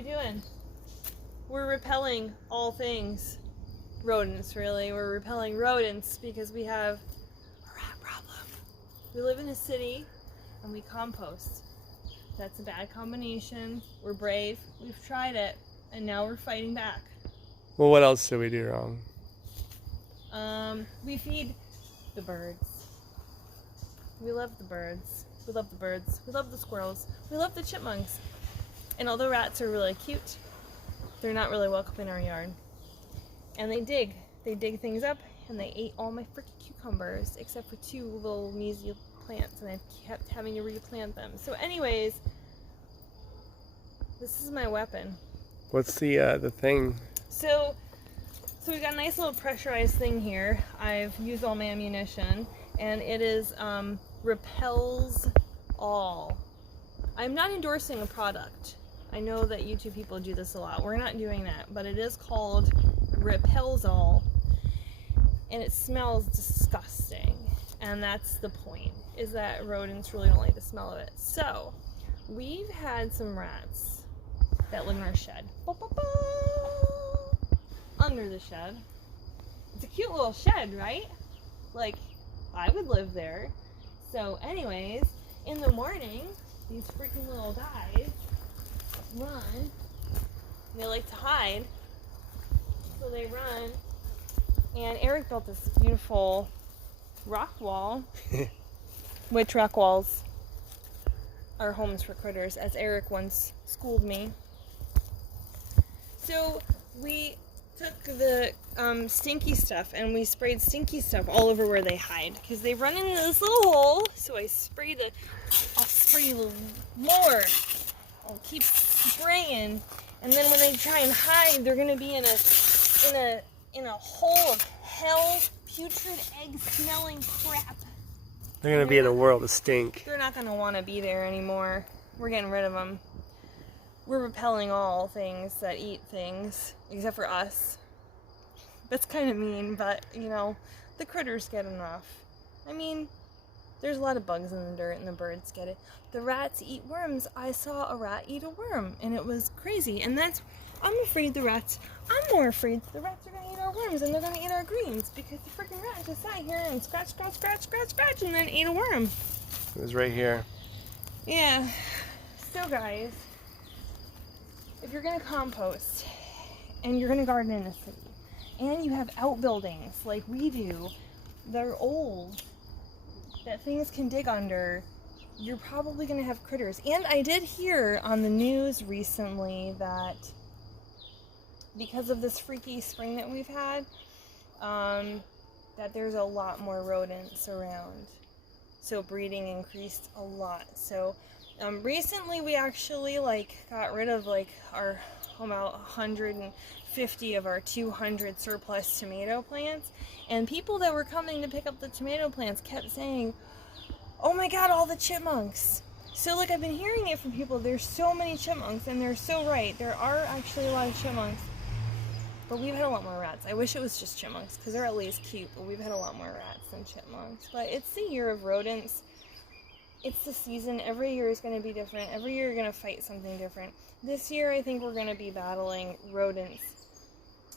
we doing? We're repelling all things rodents, really. We're repelling rodents because we have a rat problem. We live in a city and we compost. That's a bad combination. We're brave. We've tried it, and now we're fighting back. Well, what else did we do wrong? We feed the birds. We love the birds. We love the birds. We love the squirrels. We love the chipmunks. And although rats are really cute, they're not really welcome in our yard. And they dig. They dig things up, and they ate all my freaking cucumbers, except for 2 little measly plants, and I kept having to replant them. So anyways, this is my weapon. What's the thing? So we've got a nice little pressurized thing here. I've used all my ammunition, and it is Repels All. I'm not endorsing a product. I know that YouTube people do this a lot. We're not doing that, but it is called Repels All, and it smells disgusting. And that's the point, is that rodents really don't like the smell of it. So we've had some rats that live in our shed. Under the shed. It's a cute little shed, right? Like, I would live there. So anyways, in the morning, these freaking little guys run. They like to hide. So they run. And Eric built this beautiful rock wall. Which rock walls are homes for critters, as Eric once schooled me. So we took the stinky stuff and we sprayed stinky stuff all over where they hide, because they run into this little hole. So I'll spray a little more. I'll keep spraying, and then when they try and hide, they're gonna be in a hole of hell, putrid egg smelling crap. They're gonna be in a world of stink. They're not gonna want to be there anymore. We're getting rid of them. We're repelling all things that eat things, except for us. That's kind of mean, but, you know, the critters get enough. I mean, there's a lot of bugs in the dirt, and the birds get it. The rats eat worms. I saw a rat eat a worm, and it was crazy. And I'm afraid the rats, I'm more afraid the rats are going to eat our worms, and they're going to eat our greens, because the freaking rat just sat here and scratch, and then ate a worm. It was right here. Yeah. So, guys, if you're going to compost, and you're going to garden in a city, and you have outbuildings like we do, they're old, that things can dig under, you're probably going to have critters. And I did hear on the news recently that because of this freaky spring that we've had, that there's a lot more rodents around. So breeding increased a lot. So recently we actually got rid of our about 150 of our 200 surplus tomato plants, and people that were coming to pick up the tomato plants kept saying, "Oh my god, all the chipmunks." So I've been hearing it from people, there's so many chipmunks, and they're so right. There are actually a lot of chipmunks. But we've had a lot more rats. I wish it was just chipmunks, because they're at least cute, but we've had a lot more rats than chipmunks. But it's the year of rodents. It's the season. Every year is going to be different. Every year you're going to fight something different. This year I think we're going to be battling rodents.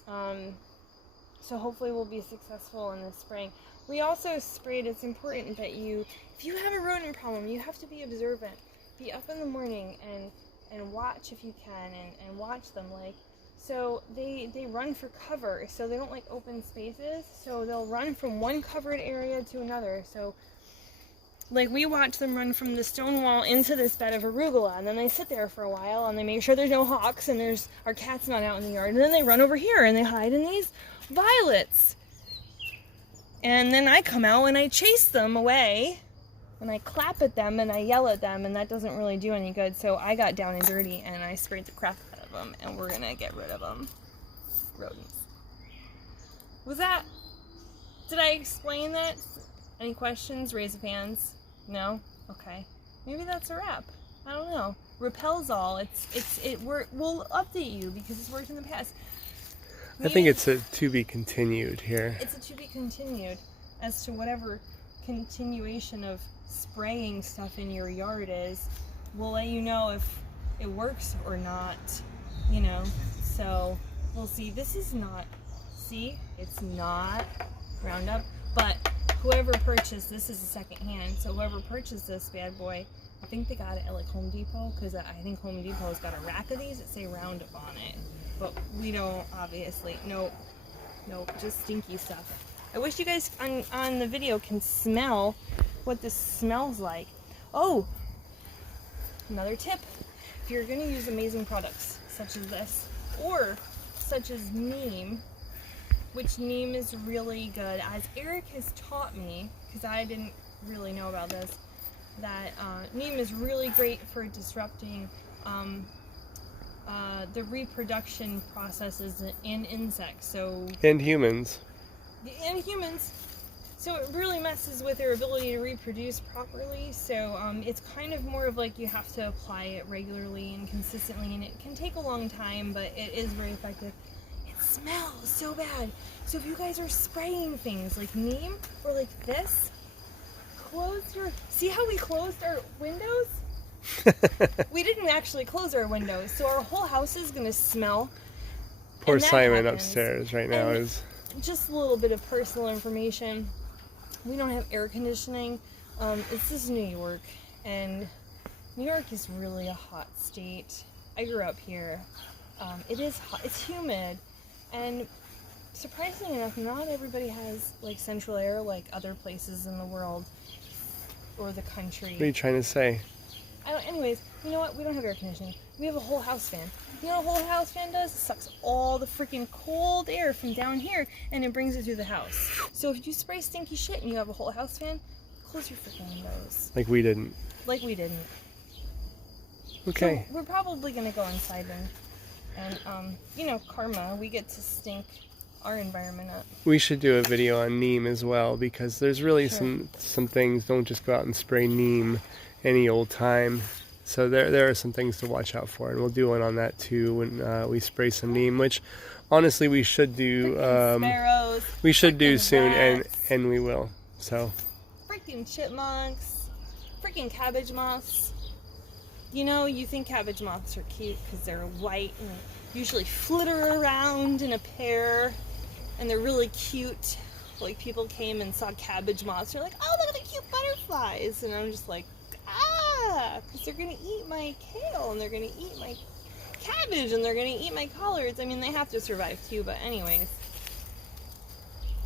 So hopefully we'll be successful in the spring. We also sprayed, it's important that if you have a rodent problem, you have to be observant. Be up in the morning and watch if you can, and watch them. So they run for cover, so they don't like open spaces, so they'll run from one covered area to another. So we watch them run from the stone wall into this bed of arugula, and then they sit there for a while, and they make sure there's no hawks, and our cat's not out in the yard, and then they run over here, and they hide in these violets. And then I come out, and I chase them away, and I clap at them, and I yell at them, and that doesn't really do any good, so I got down and dirty, and I sprayed the crap out of them, and we're gonna get rid of them. Rodents. Did I explain that? Any questions? Raise of hands. No? Okay. Maybe that's a wrap. I don't know. Repels All. We'll update you because it's worked in the past. I think it's a to be continued here. It's a to be continued as to whatever continuation of spraying stuff in your yard is. We'll let you know if it works or not. you know, so we'll see. This is not, see, it's not Roundup, but whoever purchased this is a second hand, so whoever purchased this bad boy, I think they got it at like Home Depot, because I think Home Depot's got a rack of these that say Roundup on it, but we don't, obviously. Nope, just stinky stuff. I wish you guys on the video can smell what this smells like. Oh, another tip. If you're going to use amazing products such as this, or such as neem, which neem is really good, as Eric has taught me, because I didn't really know about this, that neem is really great for disrupting the reproduction processes in insects. And humans. So it really messes with their ability to reproduce properly. So it's kind of more of like you have to apply it regularly and consistently, and it can take a long time, but it is very effective. It smells so bad. So if you guys are spraying things like neem or like this, see how we closed our windows? We didn't actually close our windows, so our whole house is gonna smell. Poor Simon upstairs right now is. Just a little bit of personal information. We don't have air conditioning. This is New York, and New York is really a hot state. I grew up here. It is hot. It's humid, and surprisingly enough, not everybody has like central air like other places in the world or the country. What are you trying to say? Anyways, you know what? We don't have air conditioning. We have a whole house fan. You know what a whole house fan does? It sucks all the freaking cold air from down here and it brings it through the house. So if you spray stinky shit and you have a whole house fan, close your freaking windows. Like we didn't. Okay. So we're probably going to go inside and you know, karma, we get to stink our environment up. We should do a video on neem as well, because there's really some things. Don't just go out and spray neem any old time. So there are some things to watch out for, and we'll do one on that too when we spray some neem, which honestly we should do. Sparrows, we should do soon, rats, and we will. So. Freaking chipmunks, freaking cabbage moths. You know, you think cabbage moths are cute because they're white and usually flitter around in a pair, and they're really cute. Like people came and saw cabbage moths, they're like, "Oh, look at the cute butterflies," and I'm just like, because they're gonna eat my kale and they're gonna eat my cabbage and they're gonna eat my collards. I mean, they have to survive too, but anyways.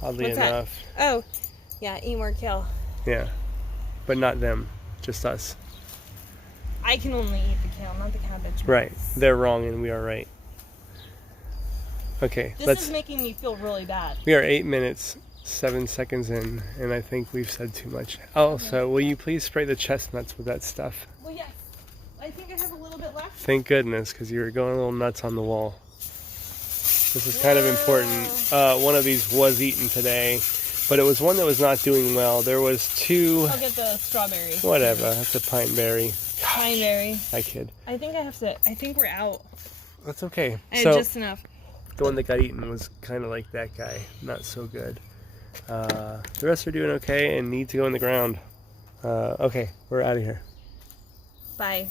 Oddly What's enough. That? Oh, yeah, eat more kale. Yeah, but not them, just us. I can only eat the kale, not the cabbage. Right, they're wrong and we are right. Okay, this is making me feel really bad. We are 8 minutes, 7 seconds in, and I think we've said too much. Also, will you please spray the chestnuts with that stuff? Well, yes. I think I have a little bit left. Thank goodness, because you were going a little nuts on the wall. This is kind of important. One of these was eaten today, but it was one that was not doing well. There was two... I'll get the strawberry. Whatever, that's a pine berry. Pine berry. I kid. I think we're out. That's okay. I had just enough. The one that got eaten was kind of like that guy. Not so good. The rest are doing okay and need to go in the ground. Okay, we're out of here. Bye.